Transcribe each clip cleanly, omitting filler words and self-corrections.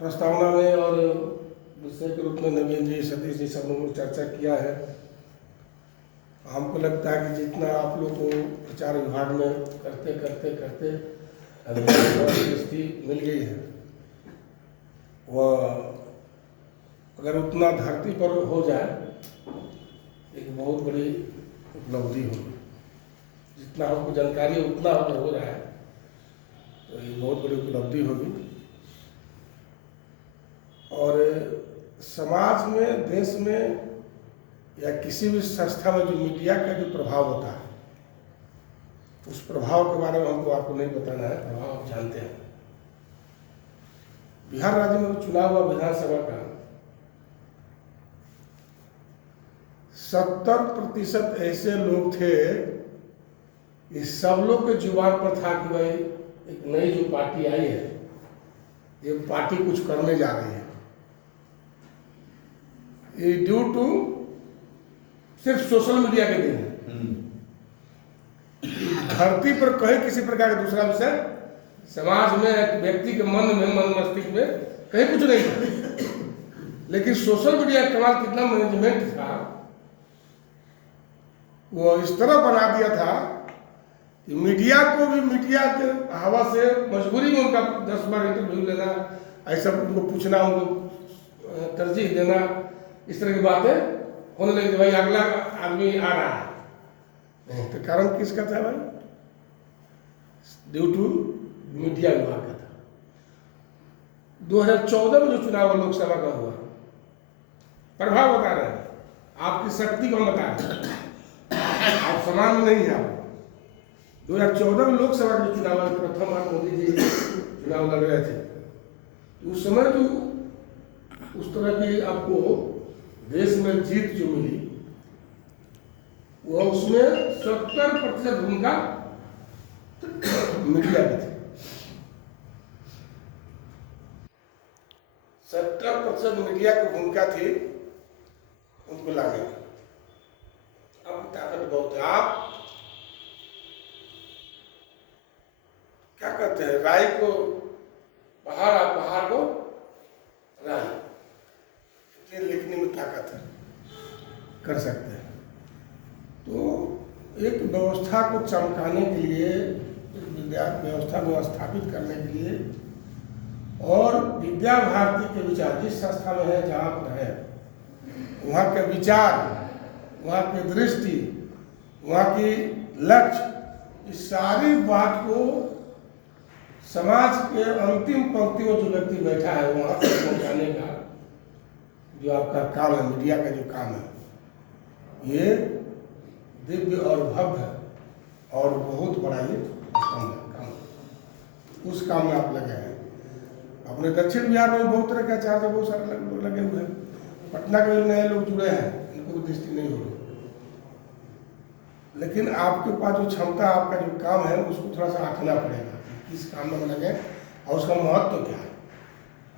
प्रस्तावना में और विषय के रूप में नवीन जी, सतीश जी सब लोगों ने चर्चा किया है। हमको लगता है कि जितना आप लोग को प्रचार विभाग में करते करते करते दृष्टि मिल गई है, वह अगर उतना धरती पर हो जाए एक बहुत बड़ी उपलब्धि होगी। जितना हमको जानकारी उतना अगर हो रहा है तो ये बहुत बड़ी उपलब्धि होगी। और समाज में, देश में या किसी भी संस्था में जो मीडिया का जो प्रभाव होता है, उस प्रभाव के बारे में हमको आपको नहीं बताना है, प्रभाव आप जानते हैं। बिहार राज्य में चुनाव हुआ विधानसभा का, 70% ऐसे लोग थे, ये सब लोग के जुबान पर था कि भाई एक नई जो पार्टी आई है, ये पार्टी कुछ करने जा रही है। ये ड्यू टू सिर्फ सोशल मीडिया के दिन है। धरती पर कहीं किसी प्रकार का दूसरा विषय समाज में, व्यक्ति के मन में, मन मस्तिष्क में कहीं कुछ नहीं था। लेकिन सोशल मीडिया कमाल कितना मैनेजमेंट था, वो इस तरह बना दिया था कि मीडिया को भी मीडिया के हवा से मजबूरी में उनका 10 बार इंटरव्यू लेना, ऐसा उनको पूछना, उनको तरजीह देना, इस तरह की बातें होने लगी। भाई अगला आदमी आ रहा है, तो कारण किसका था भाई? ड्यू टू मीडिया विभाग का था। 2014 में जो चुनाव लोकसभा का हुआ, प्रभाव बता रहे हैं, आपकी शक्ति को हम बता रहे हैं, आप समान नहीं है। आप 2014 में लोकसभा के चुनाव में प्रथम बार मोदी जी चुनाव लड़ रहे थे, उस समय तो उस तरह की आपको देश में जीत जो मिली, वो उसमें 70% भूमिका मीडिया की थी। 70% मीडिया की भूमिका थी उनको लाने में। अब ताकत बहुत है। आप क्या कहते हैं, राय को पहाड़, आप पहाड़ को राय, लिखने में ताकत है, कर सकते हैं। तो एक व्यवस्था को चमकाने के लिए, विद्या व्यवस्था को स्थापित करने के लिए, और विद्या भारती के विचार, जिस संस्था में है, जहाँ पर है, वहाँ के विचार, वहाँ की दृष्टि, वहाँ की लक्ष्य, इस सारी बात को समाज के अंतिम पंक्ति में जो व्यक्ति बैठा है वहाँ तक पहुँचाने का जो आपका काम है, मीडिया का जो काम है, ये दिव्य और भव्य और बहुत बड़ा ये काम, उस काम में आप लगे हैं। अपने दक्षिण बिहार में बहुत तरह के आचार्य, बहुत सारे लोग लगे हुए हैं। पटना के भी नए लोग जुड़े हैं, इनको भी दृष्टि नहीं होगी। लेकिन आपके पास जो क्षमता, आपका जो काम है, उसको थोड़ा सा आंकना पड़ेगा, किस काम में लगे और उसका महत्व क्या है।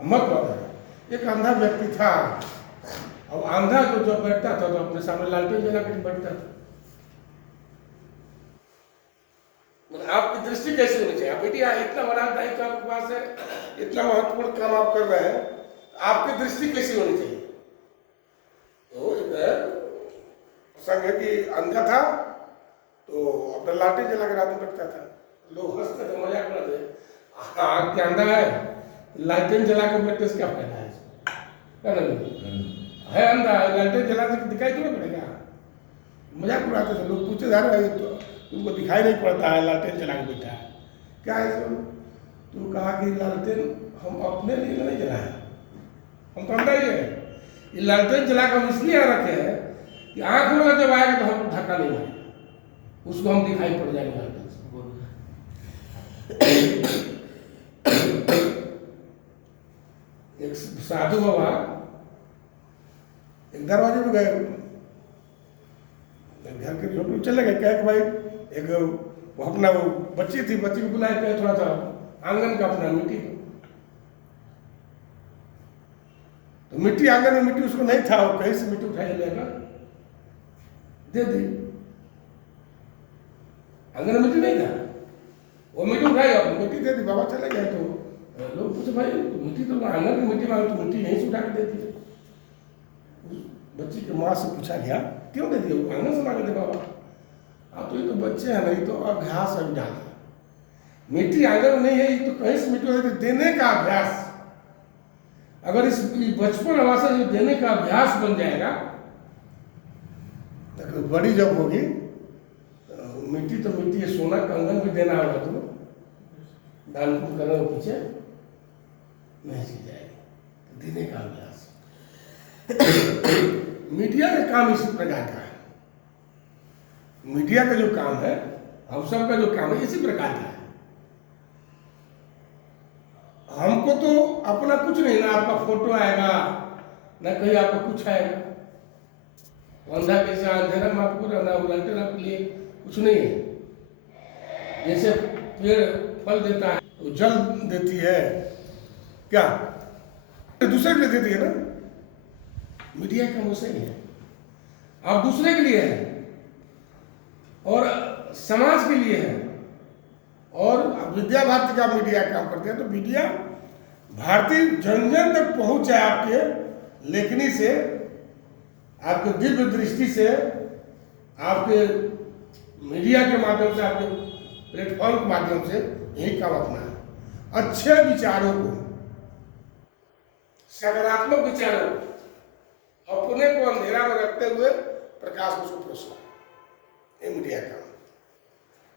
महत्व है, एक अंधा व्यक्ति था, और अंधा जो जब बैठता था तो अपने सामने लालटेन जला कर बैठता था। मतलब आपकी दृष्टि कैसी होनी चाहिए? आप बेटिया इतना बड़ा दायित्व आपके पास है, इतना महत्वपूर्ण काम आप कर रहे हैं, आपकी दृष्टि कैसी होनी चाहिए? तो प्रसंग है कि अंधा था तो अपना लालटेन जला कर आदमी बैठता था, लोग हंसते थे, मजाक करते थे, आँख के अंधा है, लालटेन जला कर बैठने से क्या फायदा है? है अंधा, लालटेन जला से दिखाई क्यों पड़ेगा? मजाक उड़ाते थे लोग, पूछते जा रहे तो तुमको दिखाई नहीं पड़ता है, लालटेन जला के बैठा है, क्या है सर? तो कहा कि लालटेन हम अपने लिए नहीं जलाए, हम तो अंधा ही है। ये लालटेन जला कर हम इसलिए रखे हैं कि आँख में जब आएगा तो हमको धक्का नहीं आएगा, उसको हम दिखाई पड़ जाएंगे। एक साधु बाबा एक दरवाजे पे गए, घर के झोपड़ी चले गए, कहे कि भाई एक वो अपना वो बच्ची थी, बच्ची को बुलाए, कहे थोड़ा सा आंगन का अपना मिट्टी, तो मिट्टी आंगन में मिट्टी उसको नहीं था, वो कहीं से मिट्टी उठाई लेगा, दे दी। आंगन में मिट्टी नहीं था, वो मिट्टी उठाई, मिट्टी दे दी, बाबा चले गए। तो लोग पूछे भाई मिट्टी तो आंगन की मिट्टी मांगे तो मिट्टी यहीं से उठा के देती है। बच्ची की माँ से पूछा गया क्यों दे दिया, वो आंगन से मांगे थे बाबा। अब तो ये तो बच्चे हैं नहीं तो अभ्यास अभी डाला, मिट्टी आंगन में नहीं है, ये तो कहीं से मिट्टी होती देने का अभ्यास। अगर इस बचपन अवस्था जो देने का अभ्यास बन जाएगा तो बड़ी जब होगी मिट्टी तो मिट्टी है, सोना कंगन भी देना होगा तो दान पुण्य करने के पीछे नहीं सीख जाएगी, तो देने का अभ्यास। मीडिया का काम इसी प्रकार का है, मीडिया का जो काम है, हम सब का जो काम है इसी प्रकार का है। हमको तो अपना कुछ नहीं, ना आपका फोटो आएगा ना कहीं आपका कुछ आएगा, अंधा कैसे अंधेरा में आपको रहना उलटे आपके लिए कुछ नहीं है। जैसे पेड़ फल देता है तो जल देती है, क्या दूसरे के लिए देती है ना, मीडिया का वो सही है, आप दूसरे के लिए है और समाज के लिए है। और विद्या भारती का मीडिया काम करते हैं, तो मीडिया भारतीय जन जन तक पहुंच जाए आपके लेखनी से, आपके दिव्य दृष्टि से, आपके मीडिया के माध्यम से, आपके प्लेटफॉर्म के माध्यम से, यही काम अपना है। अच्छे विचारों को, सकारात्मक विचारों को अपने को अंधेरा में रखते हुए प्रकाश को सुप्रसन्न, ये मीडिया का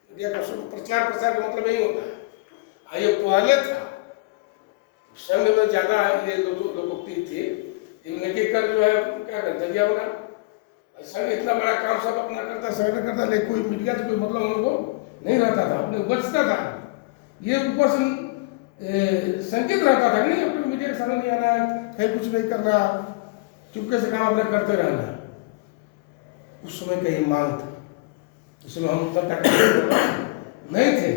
मीडिया का प्रचार प्रसार का मतलब यही होता है। ये पहले था संघ में ज्यादा ये लोकोक्ति थी, इनके कर जो है क्या करता दिया बना, संघ इतना बड़ा काम सब अपना करता, संघ करता, लेकिन कोई मीडिया से कोई मतलब उनको नहीं रहता था, अपने बचता था। ये ऊपर से संकेत रहता था कि नहीं अपने मीडिया के सामने नहीं आना है, कहीं कुछ नहीं करना, चुपके से काम अपने करते रहना। उस समय का ये मांग था, उसमें हम तक नहीं थे,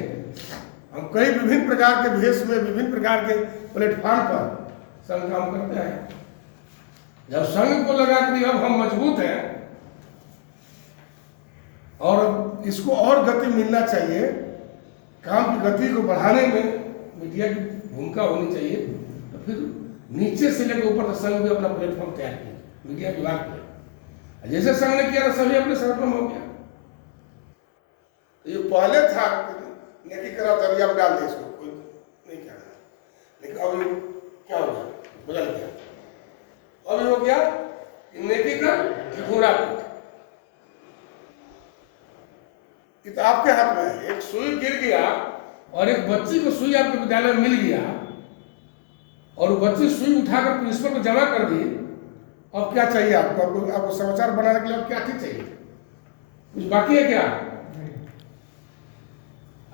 हम कई विभिन्न प्रकार के भेष में, विभिन्न प्रकार के प्लेटफॉर्म पर संघ काम करते हैं। जब संघ को लगा कि अब हम मजबूत हैं और इसको और गति मिलना चाहिए, काम की गति को बढ़ाने में मीडिया की भूमिका होनी चाहिए, तो फिर नीचे से लेकर ऊपर तक संघ भी अपना प्लेटफॉर्म तैयार किया, मीडिया विभाग किया। जैसे संघ ने किया सभी अपने सर्वम हो गया। ये पहले था नेकी करा दरिया में डाल दे इसको, कोई नहीं कहना, लेकिन अब क्या हो गया, बदल गया। अब हो गया नेकी कर घोड़ा पीट, तो आपके हाथ में है। एक सुई गिर गया और एक बच्ची को सुई आपके विद्यालय में मिल गया और बच्ची सुई उठाकर प्रिंसिपल को जमा कर दी। अब क्या चाहिए आपको, आपको समाचार बनाने के लिए क्या चीज चाहिए, कुछ बाकी है क्या?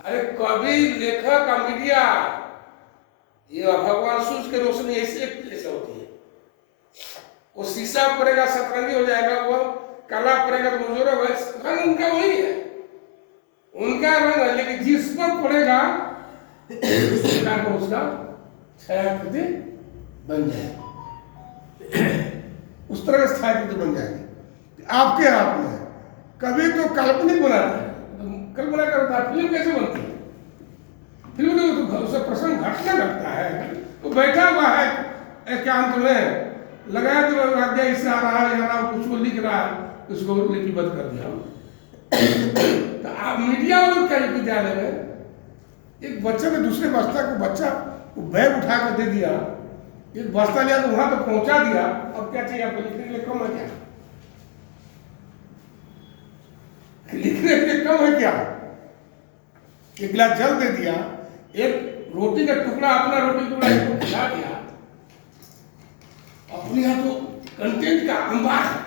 अरे कवि, लेखक का मीडिया, ये भगवान सूर्य की रोशनी ऐसे होती है। वो शीशा पड़ेगा सतरंगी हो जाएगा, वो काला पड़ेगा तो मुजोर होगा, रंग उनका वही है, उनका रंग है, लेकिन जिस पर पड़ेगा उसका छायाकृति बन जाएगी, उस तरह की छायाकृति बन जाएगी। आपके हाथ में कभी तो काल्पनिक बनाता है, कल्पना करता है, फिल्म कैसे बनती है, फिल्म तो उससे प्रसंग घटना घटता है, तो बैठा हुआ है एकांत में, लगाया तो आज्ञा इससे आ रहा है, या कुछ को लिख रहा है, उसको लिपिबद्ध कर दिया। तो आप मीडिया वालों क्या विद्यालय में एक बच्चे ने दूसरे बस्ता को, बच्चा को बैग उठा कर दे दिया, एक बस्ता लिया तो वहां तक पहुंचा दिया। अब क्या चाहिए आपको, लिखने के लिए कम है क्या, लिखने के लिए कम है क्या? एक गिलास जल दे दिया, एक रोटी का टुकड़ा, अपना रोटी टुकड़ा इसको खिला दिया, अपने यहाँ तो कंटेंट का अंबार है,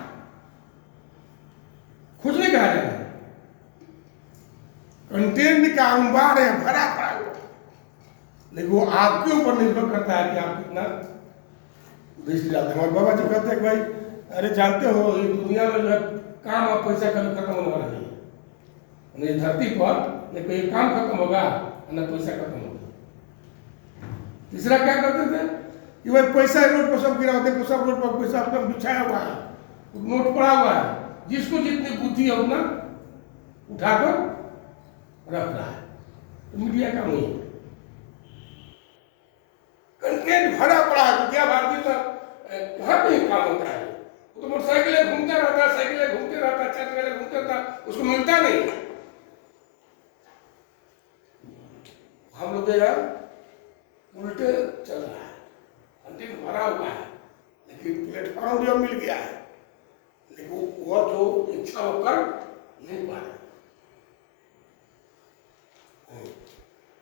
कुछ नहीं कहा जाता, कंटेंट का अंबार है भरा पड़ा हुआ, लेकिन वो आपके ऊपर निर्भर करता है कि आप कितना दृष्टि डालते हैं। हमारे बाबा जी कहते हैं कि भाई अरे जानते हो ये दुनिया में जो है काम और पैसा कभी खत्म होने वाला नहीं है, ये धरती पर न कोई काम खत्म होगा न पैसा खत्म होगा। तीसरा क्या करते थे कि भाई पैसा रोड पर सब गिरा, देखो सब रोड पर पैसा अपना बिछाया हुआ है, नोट पड़ा हुआ है, जिसको जितनी बुद्धि है उतना उठाकर रख रहा है। तो मीडिया का नहीं है, वहां पे ही काम होता है। वो तो मोटरसाइकिल घूमता रहता, साइकिल घूमते रहता, चार चक्कर घूमते रहता, उसको मिलता नहीं। हम लोग यहाँ उल्टे चल रहा है, अंतिम भरा हुआ है, लेकिन प्लेटफॉर्म भी अब मिल गया है, लेकिन वो जो इच्छा वो कर नहीं पा रहे।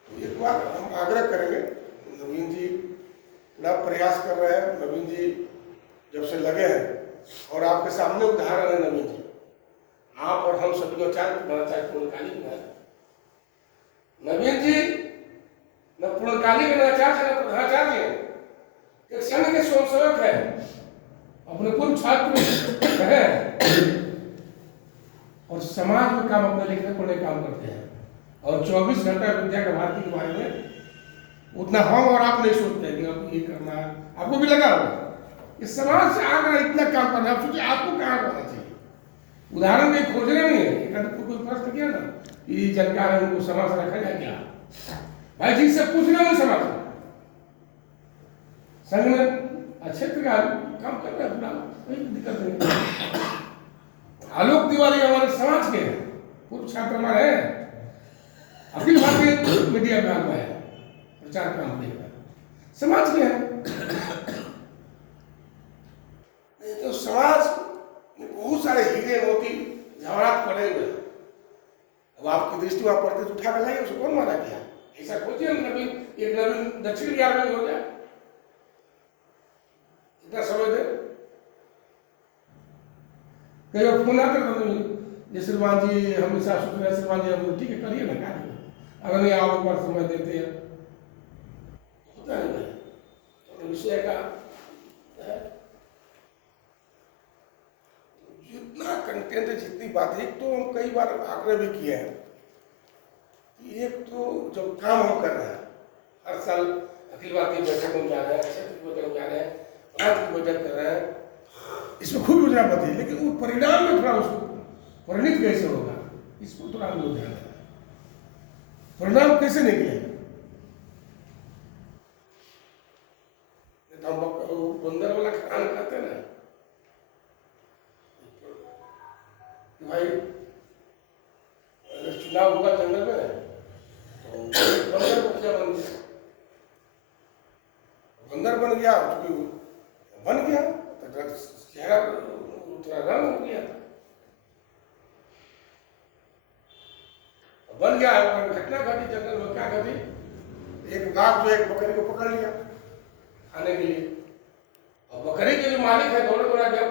तो एक बार हम आग्रह करेंगे, नवीन जी बड़ा प्रयास कर रहे हैं, नवीन जी जब से लगे हैं, और आपके सामने उदाहरण है नवीन जी, आप और हम सभी को चाहे पूर्णकालिक में नवीन जी न पूर्णकालिक न आचार्य न प्रधानाचार्य, एक संघ के स्वयंसेवक है, अपने पूर्व छात्र है और समाज में काम अपने लिखने पढ़ने काम करते हैं, और 24 घंटा विद्या का भारती के बारे में उतना हम और आप नहीं सोचते कि अब ये करना है। आपको भी लगा होगा इस समाज से आकर इतना काम करना, आप सोचिए आपको कहाँ करना चाहिए। उदाहरण कहीं खोजना नहीं है, कोई प्रश्न किया ना ये जानकार है उनको समाज से रखा जाए क्या, भाई जी से पूछना नहीं समाज संघ में अच्छे प्रकार काम कर रहा है, पूरा कोई दिक्कत नहीं। आलोक तिवारी हमारे समाज के हैं, पूर्व छात्र हमारे हैं, अखिल भारतीय मीडिया में आया है, प्रचार काम करेगा, समाज के हैं। नहीं तो समाज में बहुत सारे हीरे मोती जवाहरात पड़े हुए हैं। अब आपकी दृष्टि वहां पड़ते तो उठा कर लाइए, उसको कौन माना किया? ऐसा खोजिए नवीन, एक नवीन दक्षिण बिहार में हो जाए, इतना समय दे। कई बार फोन आता है श्रीमान जी हम साफ सुथरा, श्रीमान जी हम ठीक है करिए ना कार्य, अगर नहीं आओ एक बार समय देते हैं, होता नहीं तो विषय का जितना कंटेंट है, जितनी बात है, तो हम कई बार आग्रह भी किए हैं कि एक तो जब काम हम कर रहे हैं, हर साल अखिल भारतीय बैठक में जा रहे हैं, क्षेत्र की बैठक में जा रहे हैं, राज्य की बैठक कर रहे हैं, इसमें खूब योजना बती है, लेकिन वो परिणाम में थोड़ा उसको परिणित कैसे होगा, इसको थोड़ा हम लोग ध्यान दें, परिणाम कैसे निकले। बंदर वाला खान खाते ना भाई, अगर चुनाव हुआ जंगल में तो बंदर को क्या बन गया, बंदर बन गया, तो चेहरा उतना रंग हो गया, बन गया। घटना घटी जंगल में, क्या घटी, एक बाघ जो एक बकरी को पकड़ लिया खाने के लिए, और बकरी के जो मालिक है दौड़ा दौड़ा गया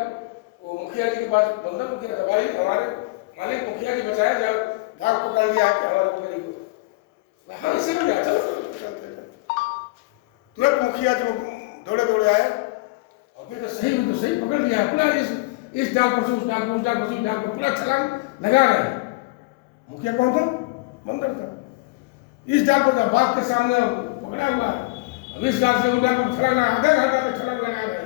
वो मुखिया जी के पास, बंदर मुखिया था, भाई हमारे मालिक मुखिया जी बचाया जाए, बाघ पकड़ लिया कि हमारे बकरी को, हाँ इसे भी चलो तुरंत मुखिया जी दौड़े दौड़े आए, और फिर तो सही पकड़ लिया, पूरा इस डाल पर से उस डाल पर, उस डाल पर से उस डाल पर, पूरा छलांग लगा रहे। मुखिया कौन था? बंदर था। इस डाल पर बाघ के सामने पकड़ा हुआ है, अब इस डाल से उस डाल पर छलांग, आधा घंटा में छलांग लगा रहे हैं,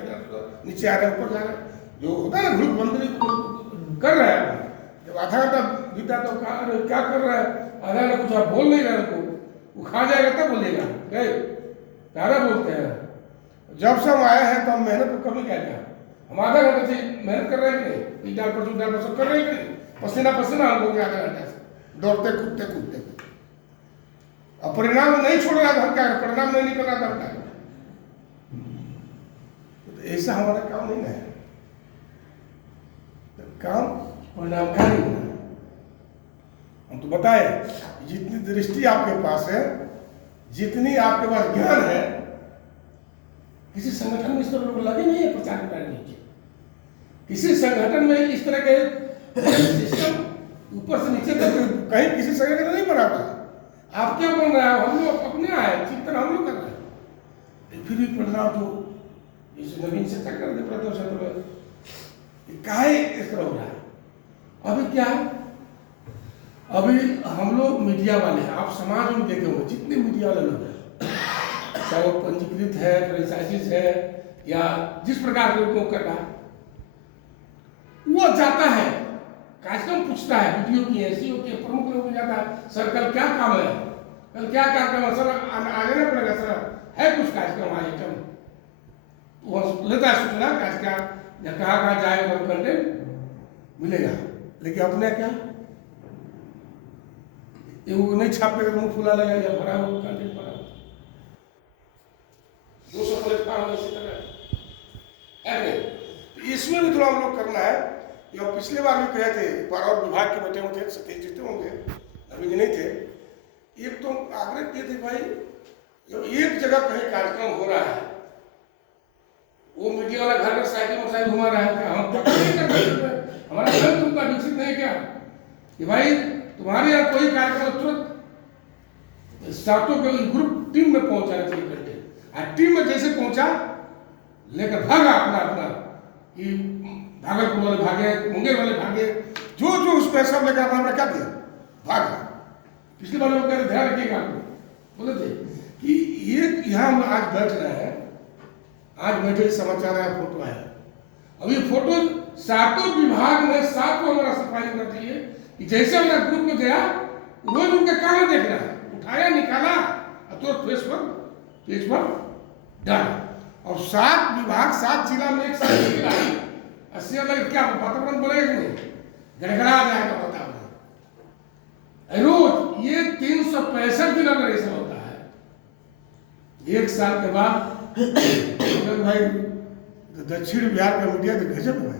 नीचे आ रहे ऊपर जा रहे, जो होता है ना ग्रुप बंदरी कर रहे हैं। जब आधा घंटा बीता तो क्या कर रहा है, आधा घंटा कुछ आप बोल नहीं रहे को, वो खा जाएगा तब बोलेगा, गए तारा बोलते हैं। जब से हम आए हैं तो हम मेहनत को कभी कहते हैं, हम आधा घंटे से मेहनत कर रहे हैं कि नहीं, इस डाल पर सब कर रहे हैं कि नहीं, पसीना पसीना हम लोग आधा घंटा से दौड़ते कूदते, अब परिणाम नहीं छोड़ रहा था, हम क्या परिणाम नहीं निकल रहा था, हम क्या तो ऐसा हमारा काम नहीं है, काम परिणामकारी होना। हम तो बताए जितनी दृष्टि आपके पास है, जितनी आपके पास ज्ञान है, किसी संगठन में इस तरह लोग लगे नहीं है प्रचार करने के, किसी संगठन में इस तरह के सिस्टम ऊपर से नीचे तक कहीं किसी संगठन नहीं बना पाया। आप क्या बन रहा है, हम लोग अपने आए चिंतन हम लोग कर रहे हैं, फिर भी परिणाम जो इस नवीन से टक्कर दे पड़ते क्षेत्र में काहे इस तरह हो रहा है। अभी क्या है, अभी हम लोग मीडिया वाले हैं, आप समाज में देखे होंगे जितने मीडिया वाले लोग हैं, चाहे वो पंजीकृत है, फ्रेंचाइजीज है, या जिस प्रकार के उनको कर रहा है, वो जाता है कार्यक्रम पूछता है, वीडियो की ऐसी होती है, प्रमुख लोग जाता है, सर कल क्या काम है, कल क्या कार्यक्रम है, सर आने ना पड़ेगा, सर है कुछ कार्यक्रम आइटम, वो लेता है सूचना कि आज क्या या कहाँ जाएगा और कंटेंट मिलेगा, लेकिन अपने क्या ये वो नहीं छापेगा, मुंह फुला लेगा या भरा हुआ कंटेंट भरा 200 प्लेटफॉर्म इसी तरह है। इसमें भी थोड़ा हम लोग करना है। ये हम पिछले बार भी कहे थे, एक बार और विभाग के बैठे हुए थे, सतीश जीते होंगे, अभी नहीं थे। एक तो आग्रह किए थे भाई, जब एक जगह कहीं कार्यक्रम हो रहा है, वो मीडिया वाला घर में साइकिल मोटरसाइकिल घुमा रहा है, क्या हम हमारा घर तुमका विकसित नहीं क्या कि भाई तुम्हारे यहाँ कोई कार्यक्रम तुरंत सातों के ग्रुप टीम में पहुंचाना चाहिए करके, और टीम में जैसे पहुंचा लेकर भागा अपना अपना कि भागलपुर वाले भागे, मुंगेर वाले भागे, जो जो उस पैसा लेकर अपना क्या दिया भागा। पिछले बार लोग कह रहे ध्यान रखिएगा, आपको बोले थे कि ये यहाँ हम आज बैठ रहे हैं, आज बैठे समाचार आया, फोटो आया, अब ये फोटो सातों विभाग में सातों हमारा सफाई होना चाहिए कि जैसे हमारा ग्रुप में गया रोज उनके काम देख रहा है, उठाया निकाला और तो पेज पर डाला। और 7 विभाग 7 जिला में एक साथ मिला, अस्सी अलग क्या वातावरण बनेगा कि नहीं, गड़गड़ा जाएगा वातावरण। रोज ये 365 दिन अगर ऐसा होता है, 1 साल के बाद भाई दक्षिण बिहार का मीडिया तो गजब है।